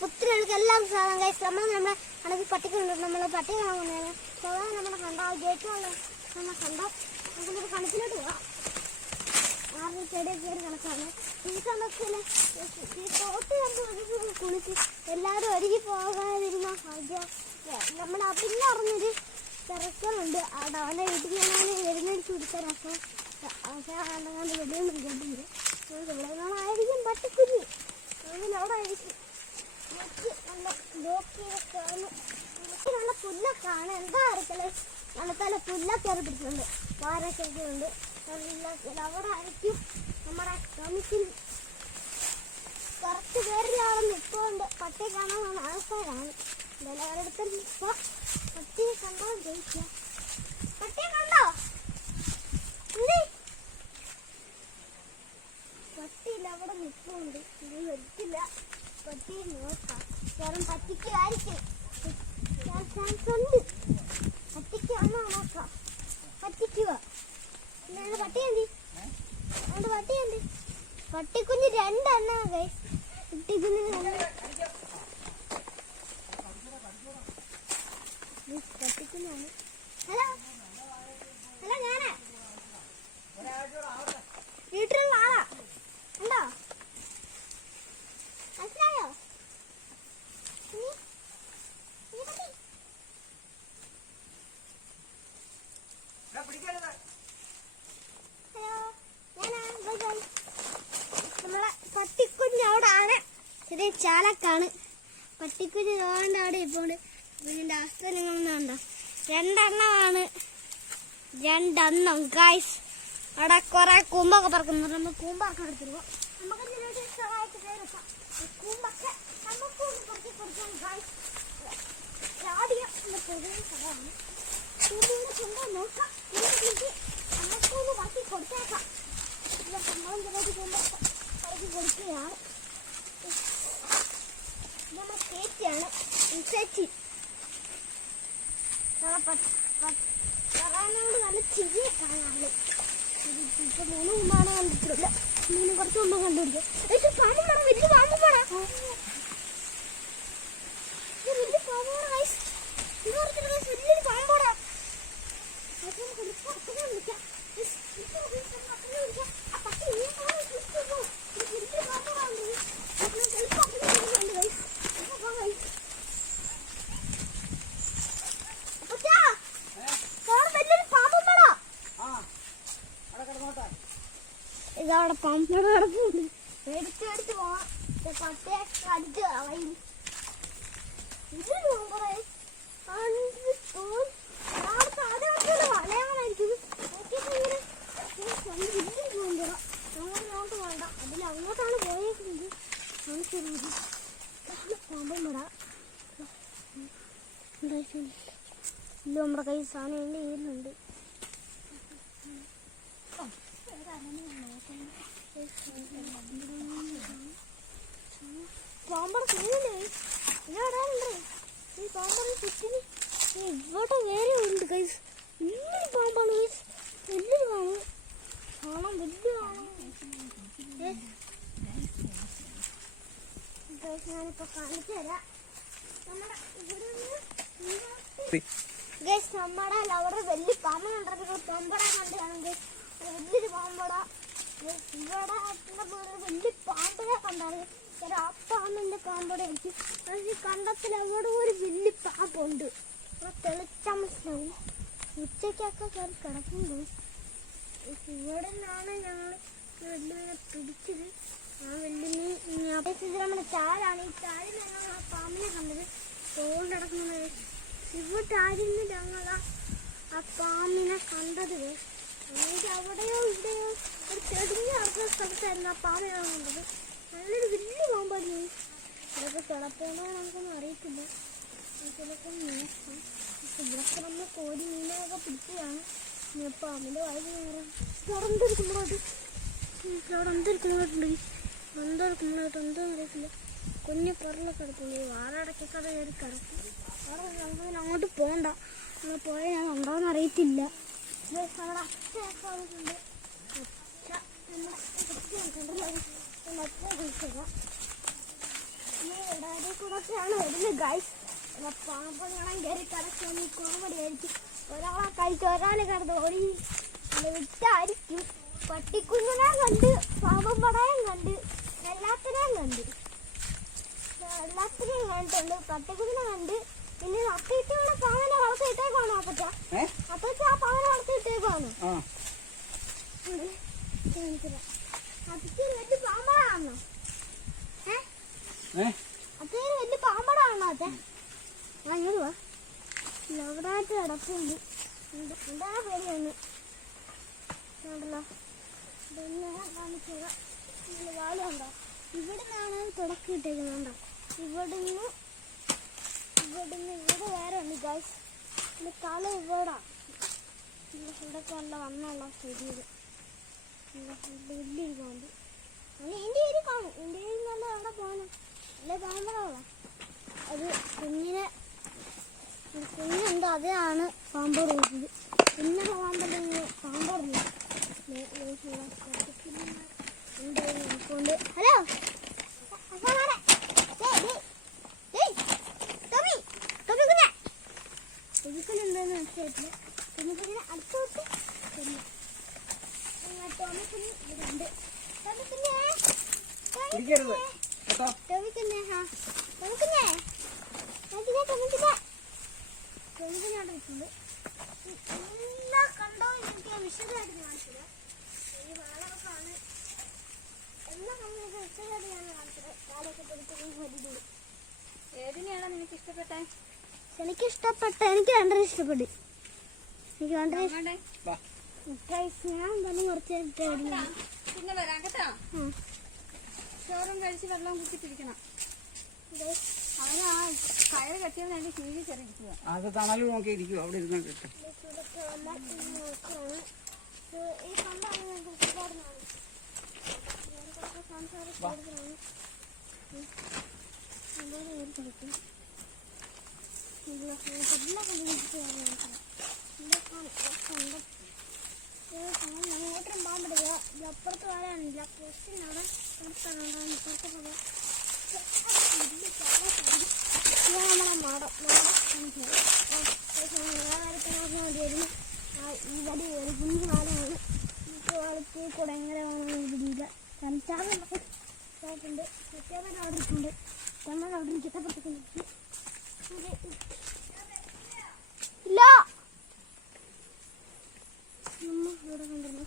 പുത്തിരികൾക്ക് എല്ലാം സാധനം കഴിച്ച് നമ്മളെ കണക്ക് പട്ടിക്കുണ്ട്. നമ്മളെ പട്ടി കാണുന്നതാണ് നമ്മുടെ കണ്ടോ ഗേറ്റുള്ള നമ്മൾ കണ്ടോ. നമുക്കൊരു കണക്കിലോട്ട് പോവാം. ആറ് ചെടിയൊക്കെ കയറി കണക്കാണ് ഈ കണക്കിൽ. ഈ തോട്ട് കണ്ട് കുളിച്ച് എല്ലാവരും ഒരുങ്ങി പോകാതിരുന്ന ഭാഗ്യം. നമ്മുടെ പിന്നെ അറിഞ്ഞൊരു തിരക്കലുണ്ട് അവിടെ. അവൻ്റെ വീട്ടിൽ ഞാൻ എഴുന്നേറ്റ് കുടിക്കാൻ അപ്പം പക്ഷേ കണ്ടങ്ങാണ്ട് വെടിയൊന്നും കേട്ടില്ല. ഇവിടെ നിന്നായിരിക്കും പട്ടിക്കുഞ്ഞ്. അവിടെ ആയിരിക്കും നല്ല ലോക്കിയൊക്കെയാണ്. നല്ല പുല്ലൊക്കെയാണ്. എന്താ അറിയത്തില്ല നല്ല പുല്ലൊക്കെ കയറി പിടിച്ചിട്ടുണ്ട്. വാരക്കൊക്കെ ഉണ്ട്. അവിടെ ആയിരിക്കും നമ്മുടെ കമ്മിറ്റിൽ കുറച്ച് പേരിലാണെന്ന് ഇപ്പോൾ ഉണ്ട്. പട്ടിയെ കാണാൻ ആൾക്കാരാണ്. എല്ലാവരുടെ ഇപ്പോൾ പട്ടിയെ കണ്ടോ ജയിക്കുക. പട്ടിയെ കണ്ടോ എന്ത് പട്ടിയില്ല അവിടെ നിൽക്കുന്നുണ്ട്. ഇത് വരില്ല. പട്ടിയെ നോക്കാം. കാരണം പറ്റിക്കുമായിരിക്കും ചാൻസ് ഉണ്ട്. പട്ടിക്ക് വന്നാ നോക്കാം. പറ്റിക്കുക പട്ടിയെന്തി അതുകൊണ്ട് പട്ടിയെന്തി പട്ടിക്കുഞ്ഞ് രണ്ടെണ്ണ ഗൈസ്. പട്ടിക്കുഞ്ഞിന് പട്ടിക്കുഞ്ഞാണ്. ഹലോ ഹലോ ഞാനാ വീട്ടിലുള്ള ആളാ. ഉണ്ടോ മനസ്സിലായോ? നമ്മളെ പട്ടിക്കുഞ്ഞ് അവിടെ ആണ്. ചെറിയ ചാലക്കാണ് പട്ടിക്കുഞ്ഞ്. തോണ്ട അവിടെ ഇപ്പോണ്ട്. ഇതിൻ്റെ അവസ്ഥ നിങ്ങളുണ്ടോ? രണ്ടെണ്ണമാണ്. രണ്ടെണ്ണം ഗൈസ്. അവിടെ കുറെ കൂമ്പൊക്കെ പറക്കുന്നുണ്ട്. നമ്മൾ കൂമ്പൊക്കെ എടുത്തിരുവോ. നമുക്ക് സഹായിച്ച് കയറിക്കാം. കൂമ്പൊക്കെ നമുക്കൊന്ന് പറക്കി കൊടുക്കാം ഗൈസ്. ആദ്യം പൊതുവെ സ്ഥലമാണ്. കൂമ്പിനെ കൊണ്ടോ നോക്കാം. നമുക്കൊന്ന് പറക്കി കൊടുത്തേക്കാം. നമ്മളും ചിലത് കൂമ്പൊക്കെ പറക്കി കൊടുക്കുകയാണ്. നമ്മൾ ചേച്ചിയാണ് ചേച്ചി. പറയാനോട് നല്ല ചിരിയെ കാണാറ്. ഇപ്പൊ 3 മുമ്പാണ് കണ്ടിട്ടില്ല. 3 കുറച്ച് മുമ്പ് കണ്ടുപിടിക്കും. പാമ്പും വേണം. വലിയ പാമ്പും വേണം. വലിയ പാമ്പോടാ ഗൈസ്. ഇത് പറഞ്ഞിട്ട് ഗൈസ് വലിയൊരു പാമ്പോടാ. വിളിക്കാം. പട്ടി ഇതവിടെ പമ്പ് കിടപ്പുണ്ട്. എടുത്ത് പോവാം. പട്ടിയെ കടിച്ച് കളയും. ഇത് നോക്കണേ വലയാളായിരിക്കും. വലിയ പോകുമ്പോഴ അങ്ങോട്ട് വേണ്ട. അതിൽ അങ്ങോട്ടാണ് പോയേക്കുന്നത്. നമുക്കൊരു പാമ്പം വിടാം. ഇല്ല നമ്മുടെ കൈ സാധനം എൻ്റെ കയ്യിലുണ്ട്. പാമ്പറ ചെയ്യുന്നില്ലേ ഇനി വരാനുണ്ടേ. ഈ പാമ്പറ ചുറ്റിന് ഇവിടെ വേറെ ഉണ്ട് കൈസ്. വലിയൊരു പാമ്പാണ് കൈസ്. വലിയൊരു പാമ്പ് കാണാൻ വലിയ കാണാം. ഞാനിപ്പോ കാണിച്ചു തരാം. നമ്മുടെ ഇവിടെ ഗൈസ് നമ്മുടെ അവിടെ വലിയ പാമ്പുണ്ടായിരുന്നു. പാമ്പട കണ്ടാണെങ്കിൽ വലിയൊരു പാമ്പട. ഇവിടെ വലിയ പാമ്പിനെ കണ്ടാണ്. ആ പാമ്പിന്റെ പാമ്പട എനിക്ക് കണ്ടത്തിൽ അവിടെ ഒരു വലിയ പാമ്പുണ്ട്. തെളിച്ചാൽ മനസ്സിലാവും. ഉച്ചക്കൊക്കെ കയറി കിടക്കുന്നുണ്ട്. ഇവിടെ നിന്നാണ് ഞങ്ങൾ വെല്ലുവിനെ പിടിച്ചത്. ആ വെല്ലുവിനെ നമ്മുടെ ചാലാണ്. ഈ ചാലിൽ ഞങ്ങൾ ആ പാമ്പിനെ കണ്ടത്. തോണ്ട് കിടക്കുന്നത് ഇവിടെ ചാലിന്ന് ഞങ്ങൾ ആ പാമ്പിനെ കണ്ടത്. എനിക്ക് അവിടെയോ ഇവിടെയോ ഒരു തെളിഞ്ഞ കിടക്കുന്ന സ്ഥലത്തായിരുന്നു ആ പാമ്പിനെ കണ്ടത്. നല്ലൊരു വലിയ പാമ്പായിരുന്നു. ചിലപ്പോൾ കിടപ്പുണ്ടോ നമുക്കൊന്നും അറിയത്തില്ല. ചിലപ്പോൾ നോക്കാം. ഇവിടൊക്കെ നമ്മൾ കോരി മീനൊക്കെ പിടിക്കുകയാണ്. ഇനിയിപ്പോൾ അവൻ്റെ വഴി കയറാം. അവിടെ എന്തൊരുക്കുമ്പോഴായിട്ട് എന്തെടുക്കുമ്പോഴായിട്ട് എന്താണെന്ന് അറിയത്തില്ല. കുഞ്ഞു പറലൊക്കെ കിടപ്പുണ്ട്. വാറടക്കൊക്കെ അത് കയറി കിടക്കും. അവിടെ നമുക്ക് അങ്ങോട്ട് പോകണ്ട. നമ്മൾ പോയാൽ ഞാൻ ഉണ്ടോയെന്ന് അറിയത്തില്ല. അവിടെ അച്ഛയൊക്കെ വന്നിട്ടുണ്ട്. അച്ഛ നമ്മുടെ കണ്ടല്ലോ. അച്ഛനെ കുളിച്ചേക്കാം. കൂടെയൊക്കെയാണ് വരുന്നത് ഗൈസ്. പാമ്പുകളും കയറി കിടക്കുന്ന കോമഡി ആയിരിക്കും. ഒരാളെ കഴിച്ച് ഒരാൾ കിടന്ന് ഓടി വിറ്റായിരിക്കും. പട്ടിക്കുഞ്ഞിനെ കണ്ട്, പാമ്പും പടയും കണ്ട്, എല്ലാത്തിനെയും കണ്ടിട്ടുണ്ട്. പട്ടിക്കുഞ്ഞിനെ കണ്ട്. പിന്നെ അപ്പൂടെ പാവനെ വളർത്തിയിട്ടേക്കാണോ അപ്പച്ച? അപ്പച്ച ആ പാവനെ വളർത്തിയിട്ടേക്കാണോ? അപ്പച്ച വലിയ പാമ്പടാണോ? അച്ഛന് വലിയ പാമ്പടാണോ അച്ഛൻ? അങ്ങോട്ട് എവിടായിട്ട് കിടപ്പുണ്ട്. എന്താ പേടിയാണ് ണ്ടല്ലോ. പിന്നെ കാണിച്ചത് വാളുണ്ടോ? ഇവിടുന്നാണ് തുടക്കിയിട്ടേക്കുന്നുണ്ടോ? ഇവിടുന്ന് ഇവിടെ വേറെ ഉണ്ട് ഗൈസ്. പിന്നെ കള ഇവിടെ ഇവിടൊക്കെ നല്ല വണ്ണമുള്ള ശരിയത് വലിയൊരുക്കുണ്ട്. അങ്ങനെ ഇന്ത്യയിൽ കാണും. ഇന്ത്യയിൽ നല്ല എവിടെ പോകണം? അല്ലേ പാമ്പളാണോ അത്? കുഞ്ഞുണ്ട്, അതാണ് പാമ്പ് റോഡിൽ. പിന്നെ പാമ്പല്ല പാമ്പറില്ല. ഹലോ എന്താന്ന് മനസ്സിലായിട്ടില്ല. ടോമിക്കുഞ്ഞിനെ അടുത്തോട്ട് ടോമിക്കുഞ്ഞ് ഇവിടുണ്ട്. ടോമിക്കുഞ്ഞെ അവിടെ വെച്ചിട്ടുണ്ട്. എല്ലാം കണ്ടോ എനിക്ക് വിശദമായിട്ട് കാണിച്ചത്. ഈ വാളൊക്കെയാണ് എല്ലാം നമുക്ക് വിശദമായിട്ട് ഞാൻ കാണിച്ചത്. വാളൊക്കെ പഠിച്ചത് ഏതിനെയാണോ നിനക്ക് ഇഷ്ടപ്പെട്ടെ? എനിക്കിഷ്ടപ്പെട്ട എനിക്ക് രണ്ടര ഇഷ്ടപ്പെട്ടു. എനിക്ക് രണ്ടര ഞാൻ തന്നെ കുറച്ച് പിന്നെ വരാം കേട്ടോ. ചോറും കഴിച്ച് വെള്ളം കുത്തിപ്പിടിക്കണം. അവനാ കയറ് കെട്ടിയവൻ അതിന്റെ കീഴിൽ ചെറിയിരിക്കുക. അത് തണല് നോക്കി ഇരിക്കും. അവിടെ ഇരുന്ന് കിട്ടും. അങ്ങോട്ടും പാമ്പിടുക. അപ്പുറത്ത് വരാനില്ല. ക്വസ്റ്റ്യനാണ് പുറത്ത് പോകാം. നമ്മളെ മാടം മതിയായിരുന്നു. ഇവിടെ ഒരു കുഞ്ഞു മാലമാണ്. വളർത്തി കൂടെ എങ്ങനെ വേണമെന്നില്ല. കണിച്ചാറുണ്ട്. ചിറ്റമ്മൻ അവിടെ ഇരിക്കുന്നുണ്ട്. ചിറ്റമ്മൻ അവിടെ ചിട്ടപ്പെടുത്തിട്ടുണ്ട്. ഇല്ല നമ്മ ഇവിടെ കണ്ടിരുന്നു.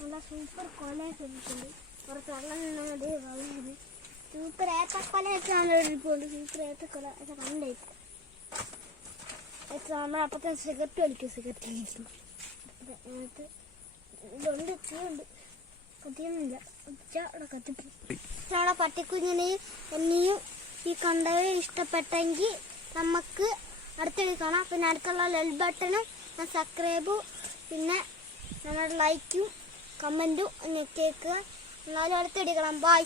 നല്ല സൂപ്പർ കൊലയൊക്കെ ഇരിക്കുന്നുണ്ട്. കുറച്ച് വെള്ളം നിന്നത് വളരെ സൂപ്പർ ഏത്തക്കൊലയൊക്കെയാണ് ഇരിപ്പുണ്ട്. സൂപ്പർ ഏത്തക്കൊല ഒക്കെ കണ്ടേക്കും. നമ്മളപ്പത്തെ സിഗരറ്റ് വലിക്കും. സിഗരറ്റ് അതിനകത്ത് ഇതുണ്ട്. തീയുണ്ട്. കത്തിയൊന്നുമില്ല. അവിടെ കത്തിപ്പോ നമ്മളെ പട്ടിക്കുഞ്ഞിനെയും എന്നെയും ഈ കണ്ടവരെ ഇഷ്ടപ്പെട്ടെങ്കിൽ നമുക്ക് അടുത്തടി കാണാം. പിന്നെ അടുത്തുള്ള ബെൽ ബട്ടണും സബ്സ്ക്രൈബും പിന്നെ നമ്മുടെ ലൈക്കും കമൻറ്റും ഞെക്കിയേക്കുക. എന്നാലും അടുത്തടി കാണാം. ബൈ.